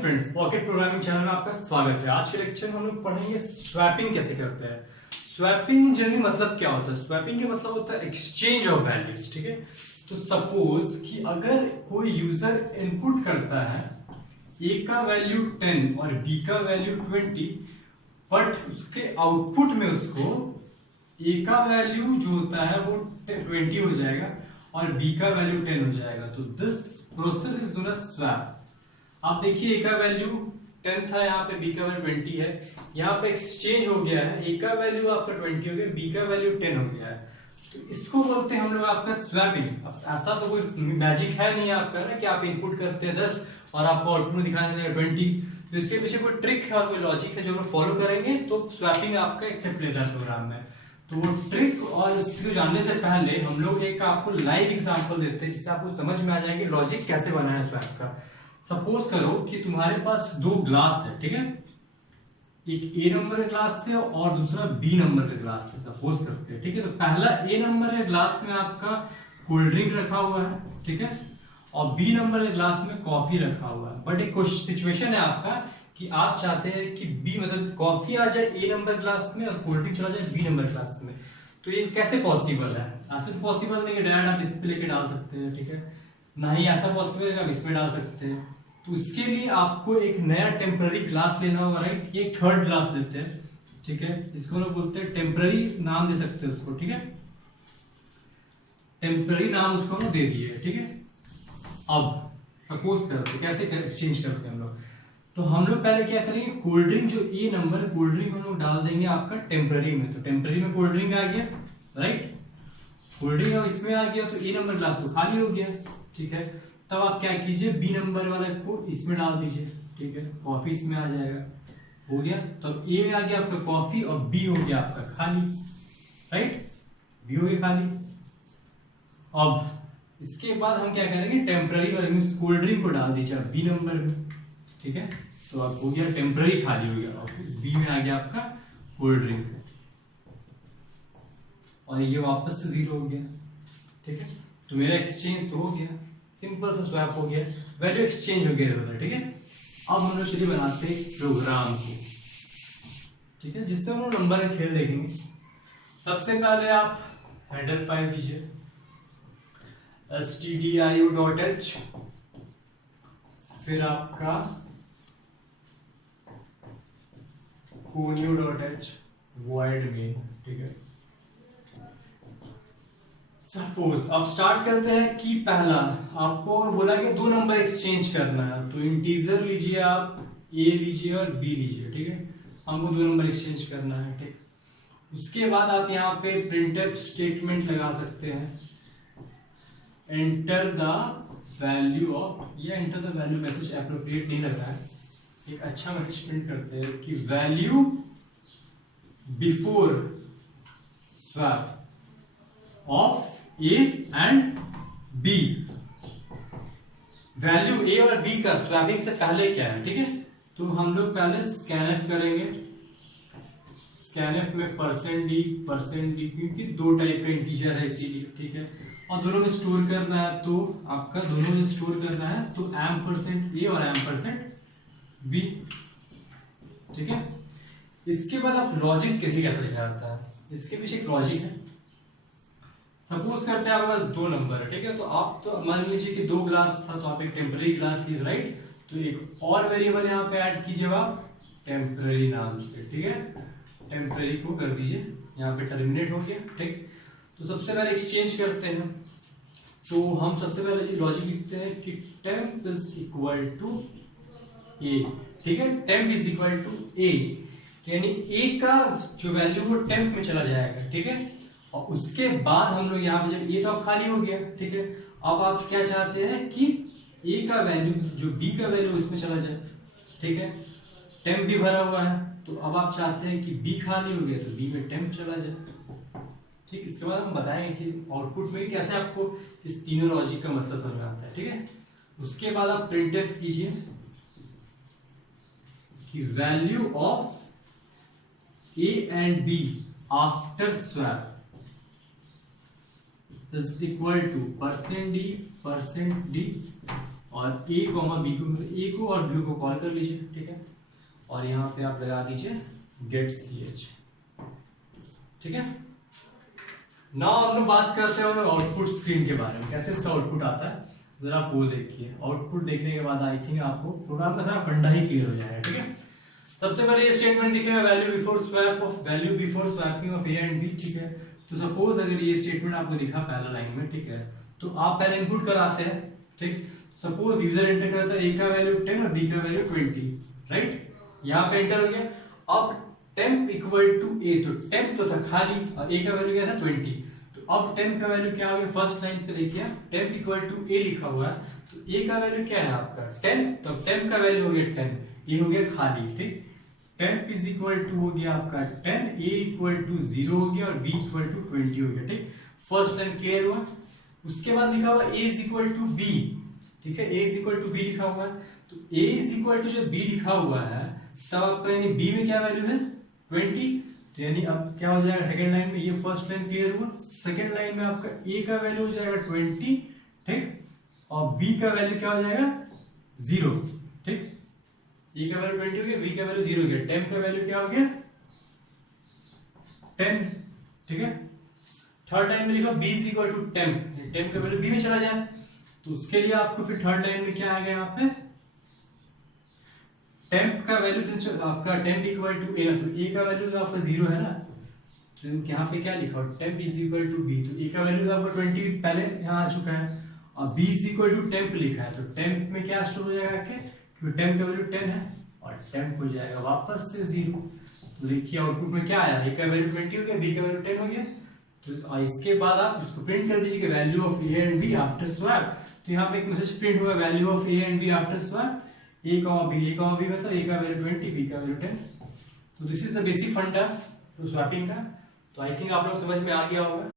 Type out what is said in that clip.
Friends, pocket programming channel में आपका स्वागत है। आज के लेक्चर में हम लोग पढ़ेंगे स्वैपिंग कैसे करते हैं। स्वैपिंग जनरली मतलब क्या होता है? स्वैपिंग का मतलब होता है एक्सचेंज ऑफ वैल्यूज। ठीक है, तो सपोज कि अगर कोई यूजर इनपुट करता है ए का वैल्यू 10 और बी का वैल्यू 20, बट उसके आउटपुट में उसको ए का वैल्यू जो होता है वो 20 हो जाएगा और बी का वैल्यू 10 हो जाएगा। तो this process is known as swap. आप देखिए ए का वैल्यू 10 था, यहाँ पे बी का वैल्यू 20 है, यहाँ पे एक्सचेंज हो गया है, ए का वैल्यू आपका 20 हो गया, बी का वैल्यू 10 हो गया है। तो इसको बोलते हैं हम लोग आपका स्वैपिंग। अब ऐसा तो कोई मैजिक है नहीं आपका ना कि आप इनपुट करते हैं 10 और आपको आउटपुट में दिखाई देगा 20। तो इसके पीछे कोई ट्रिक है और कोई लॉजिक है जो हम फॉलो करेंगे तो स्वैपिंग आपका एक्सेप्ट लेता है प्रोग्राम में। तो वो ट्रिक और इसको जानने से पहले हम लोग एक आपको लाइव एग्जांपल देते हैं जिससे आपको समझ में आ जाएगी लॉजिक कैसे बना है स्वैप का। सपोज करो कि तुम्हारे पास दो ग्लास है, ठीक है, एक ए नंबर के ग्लास से और दूसरा बी नंबर के ग्लास से सपोज करते हैं। ठीक है, तो पहला ए नंबर के ग्लास में आपका कोल्ड ड्रिंक रखा हुआ है, ठीक है, और बी नंबर के ग्लास में कॉफी रखा हुआ है। बट एक सिचुएशन है आपका कि आप चाहते हैं कि बी मतलब कॉफी आ जाए ए नंबर ग्लास में और कोल्ड ड्रिंक चला जाए बी नंबर ग्लास में। तो ये कैसे पॉसिबल है? ऐसे तो पॉसिबल नहीं है, डायरेक्ट आप इस पे लेके डाल सकते हैं, ठीक है, ना ही ऐसा पॉसिबल है आप इसमें डाल सकते हैं। तो इसके लिए आपको एक नया टेम्पररी क्लास लेना होगा, राइट। ये थर्ड क्लास लेते हैं, ठीक है, इसको लोग बोलते हैं टेम्पररी, नाम दे सकते हैं उसको, ठीक है, टेम्पररी नाम उसको हम दे दिए, ठीक है। अब सपोज करते कैसे एक्सचेंज करते हैं हम लोग। तो हम लोग पहले क्या करेंगे, कोल्ड ड्रिंक जो ए नंबर कोल्ड ड्रिंक हम लोग डाल देंगे आपका टेम्पररी में। तो टेम्पररी में कोल्ड ड्रिंक आ गया, राइट, कोल्ड ड्रिंक इसमें आ गया, तो ए नंबर ग्लास तो खाली हो गया, ठीक है। तब आप क्या कीजिए, बी नंबर वाला को इसमें डाल दीजिए, ठीक है, कॉफी इसमें आ जाएगा, हो गया। तब ए में आ गया आपका कॉफी और बी हो गया आपका खाली, राइट, बी हो गया खाली। अब इसके बाद हम क्या करेंगे, टेम्पररी वाले में कोल्ड ड्रिंक को डाल दीजिए बी नंबर में, ठीक है, तो अब हो गया टेम्पररी खाली हो गया और बी में आ गया आपका कोल्ड ड्रिंक और ये वापस से 0 हो गया, ठीक है। तो मेरा एक्सचेंज तो हो गया, सिंपल सा स्वैप हो गया, वैल्यू एक्सचेंज हो गया, ठीक है। अब हम लोग चलिए बनाते प्रोग्राम को, ठीक है, जिससे हम लोग नंबर का खेल देखेंगे। सबसे पहले आप हेडर फाइल दीजिए stdio.h, फिर आपका conio.h void main, ठीक है। सपोज अब स्टार्ट करते हैं कि पहला आपको बोला कि दो नंबर एक्सचेंज करना है, तो इंटीजर लीजिए आप, ए लीजिए और बी लीजिए, ठीक है, हमको दो नंबर एक्सचेंज करना है, ठीक। उसके बाद आप यहाँ पे प्रिंटफ स्टेटमेंट लगा सकते हैं, एंटर द वैल्यू ऑफ, ये enter the value message appropriate नहीं लग रहा है, एक अच्छा मैसेज प्रिंट करते हैं कि value before swap of A and B. Value A और बी का स्वैपिंग से पहले क्या है, ठीक है। तो हम लोग पहले स्कैनफ करेंगे, स्कैनफ में %d क्योंकि दो टाइप का इंटीजर है इसीलिए, ठीक है, और दोनों में स्टोर करना है, तो आपका दोनों में स्टोर करना है तो %a और %b, ठीक है। इसके बाद आप लॉजिक कैसे लिखा जाता है, इसके पीछे एक लॉजिक है। सपोज करते हैं आपके पास दो नंबर है, ठीक है, तो आप तो मान लीजिए कि दो ग्लास था तो आप एक टेम्पररी ग्लास लीजिए, राइट। तो एक और वेरिएबल यहाँ पे ऐड कीजिए आप टेम्पररी नाम से, ठीक है, टेम्पररी को कर दीजिए यहाँ पे टर्मिनेट हो गया, ठीक। तो सबसे पहले एक्सचेंज करते हैं, तो हम सबसे पहले लॉजिक लिखते हैं कि temp इज इक्वल टू ए, ठीक है, temp इज इक्वल टू ए, यानी ए का जो वैल्यू वो temp में चला जाएगा, ठीक है। और उसके बाद हम लोग यहाँ पे जब ये तो अब खाली हो गया, ठीक है, अब आप क्या चाहते हैं कि ए का वैल्यू जो बी का वैल्यू उसमें चला जाए, ठीक है, temp भी भरा हुआ है, तो अब आप चाहते हैं कि बी खाली हो गया तो बी में temp चला जाए, ठीक। इसके बाद हम बताएंगे कि आउटपुट में कैसे आपको इस तीनों लॉजिक का मतलब समझ में आता है, ठीक है। उसके बाद आप प्रिंटफ कीजिए कि value of A and B after swap is equal to %d और ए कॉमा बी को, ए को और बी को कॉल कर लीजिए, ठीक है। और यहाँ पे आप लगा दीजिए गेट सी एच, ठीक है। नाउ हम लोग बात करते हैं आउटपुट स्क्रीन के बारे में, कैसे इसका आउटपुट आता है। जरा आप वो देखिए, आउटपुट देखने के बाद आई थिंक आपको प्रोग्राम का सारा फंडा ही क्लियर हो जाएगा, ठीक है। सबसे पहले ये स्टेटमेंट दिखेगा value before swap of, value before swapping of A and B, ठीक है। तो सपोज अगर ये स्टेटमेंट आपको दिखा पहला लाइन में, ठीक है, तो आप पहले इनपुट कराते हैं, ठीक। सपोज यूजर एंटर करता है ए का वैल्यू 10 और बी का वैल्यू 20, राइट। यहाँ पे एंटर हो गया। अब temp इक्वल टू ए, तो temp तो था खाली और ए का वैल्यू क्या था 20, तो अब temp का वैल्यू क्या हो गया, फर्स्ट लाइन पे देखिए temp इक्वल टू ए लिखा हुआ है, तो ए का वैल्यू क्या है आपका 10, तो temp का वैल्यू हो गया 10, ये हो गया खाली, ठीक। temp इज इक्वल टू हो गया आपका 10, ए इक्वल टू 0 हो गया और बी इक्वल टू 20 हो गया, ठीक। फर्स्ट लाइन क्लियर हुआ। उसके बाद लिखा हुआ ए इज इक्वल टू बी, ठीक है, ए इज इक्वल टू बी लिखा हुआ है, तो ए इज इक्वल टू जब बी लिखा हुआ है तब आपका यानी बी में क्या वैल्यू है 20, तो यानी अब क्या हो जाएगा सेकंड लाइन में, ये फर्स्ट लाइन क्लियर हुआ। सेकंड लाइन में आपका ए का वैल्यू हो जाएगा 20, ठीक, और बी का वैल्यू क्या हो जाएगा 0, ठीक। ए का वैल्यू 20 हो गया, बी का वैल्यू 0 हो गया, टेम्प का वैल्यू क्या हो गया 10, ठीक है। थर्ड लाइन में लिखो B is equal to temp, temp का वैल्यू बी में चला जाए, तो उसके लिए आपको फिर थर्ड लाइन में क्या आ गया यहाँ पे टेम्प का वैल्यू आपका टेम्प इक्वल टू ए, तो ए का वैल्यू तो आपका 0 है ना, तो यहाँ पे क्या लिखा हो temp is equal to B, तो ए का वैल्यू तो आपका 20 पहले यहाँ आ चुका है और B is equal to temp लिखा है, तो टेम्प में क्या स्टोर हो जाएगा क्योंकि टेम्प का वैल्यू 10 है और टेम्प हो जाएगा वापस से 0। तो देखिए आउटपुट में क्या आया, ए का वैल्यू 20 हो गया, बी का वैल्यू 10 हो गया। तो इसके बाद आप इसको प्रिंट कर दीजिए कि value of A and B after swap, तो यहाँ पे एक मैसेज प्रिंट हुआ value of A and B after swap, A comma B मतलब ए का वैल्यू 20, बी का वैल्यू 10। तो दिस इज द बेसिक फंडा टू स्वैपिंग का। तो आई थिंक आप लोग समझ में आ गया होगा।